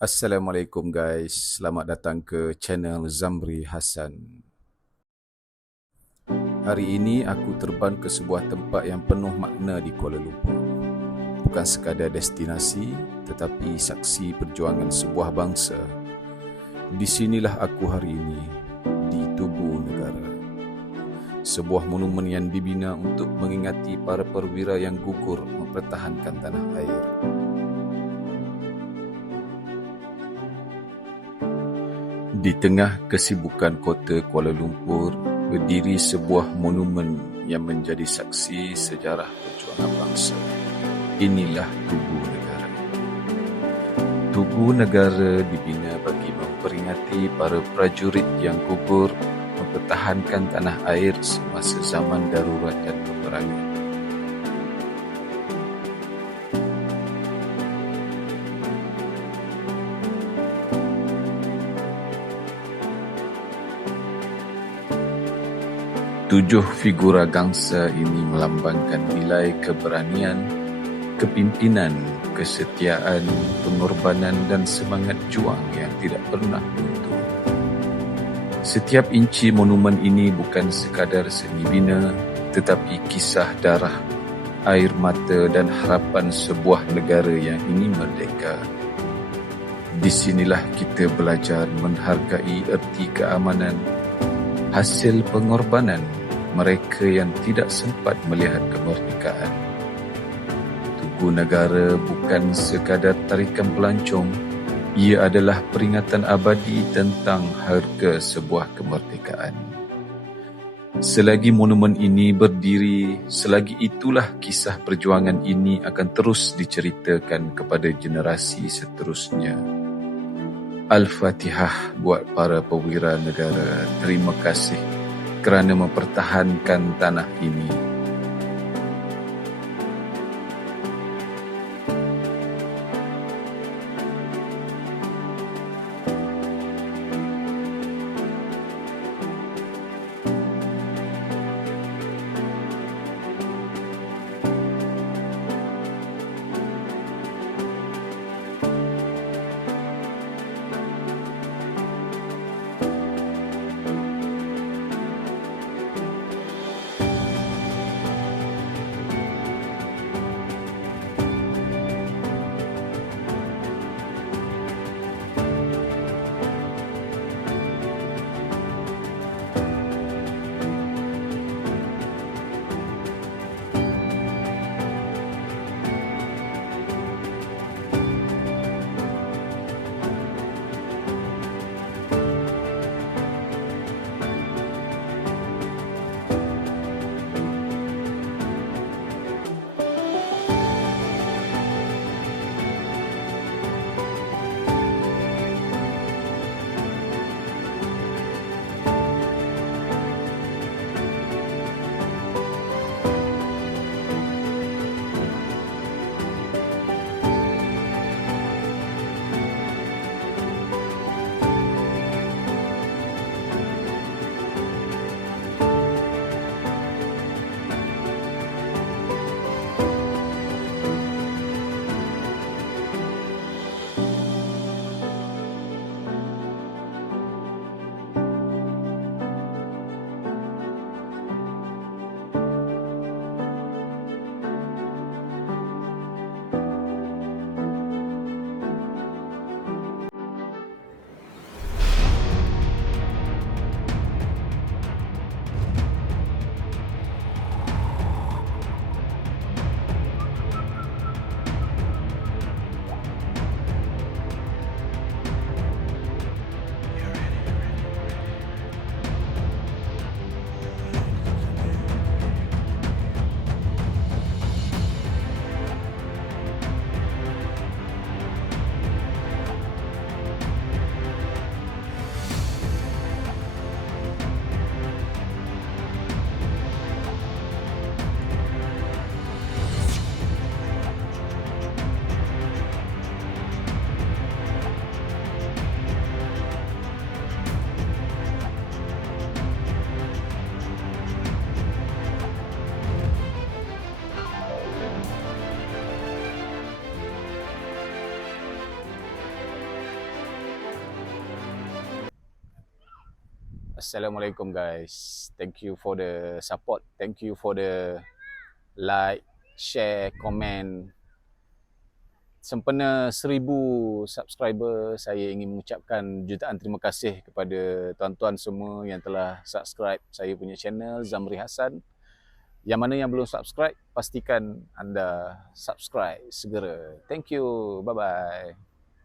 Assalamualaikum guys, selamat datang ke channel Zamri Hassan. Hari ini aku terbang ke sebuah tempat yang penuh makna di Kuala Lumpur. Bukan sekadar destinasi, tetapi saksi perjuangan sebuah bangsa. Di sinilah aku hari ini, di Tugu Negara. Sebuah monumen yang dibina untuk mengingati para perwira yang gugur mempertahankan tanah air. Di tengah kesibukan kota Kuala Lumpur, berdiri sebuah monumen yang menjadi saksi sejarah perjuangan bangsa. Inilah Tugu Negara. Tugu Negara dibina bagi memperingati para prajurit yang gugur mempertahankan tanah air semasa zaman darurat dan peperangan. Tujuh figura gangsa ini melambangkan nilai keberanian, kepimpinan, kesetiaan, pengorbanan dan semangat juang yang tidak pernah luntur. Setiap inci monumen ini bukan sekadar seni bina, tetapi kisah darah, air mata dan harapan sebuah negara yang ingin merdeka. Di sinilah kita belajar menghargai erti keamanan, hasil pengorbanan mereka yang tidak sempat melihat kemerdekaan. Tugu Negara bukan sekadar tarikan pelancong, ia adalah peringatan abadi tentang harga sebuah kemerdekaan. Selagi monumen ini berdiri, selagi itulah kisah perjuangan ini akan terus diceritakan kepada generasi seterusnya. Al-Fatihah buat para perwira negara. Terima kasih kerana mempertahankan tanah ini. Assalamualaikum guys. Thank you for the support. Thank you for the like, share, komen. Sempena 1000 subscriber, saya ingin mengucapkan jutaan terima kasih kepada tuan-tuan semua yang telah subscribe saya punya channel Zamri Hassan. Yang mana yang belum subscribe, pastikan anda subscribe segera. Thank you. Bye-bye.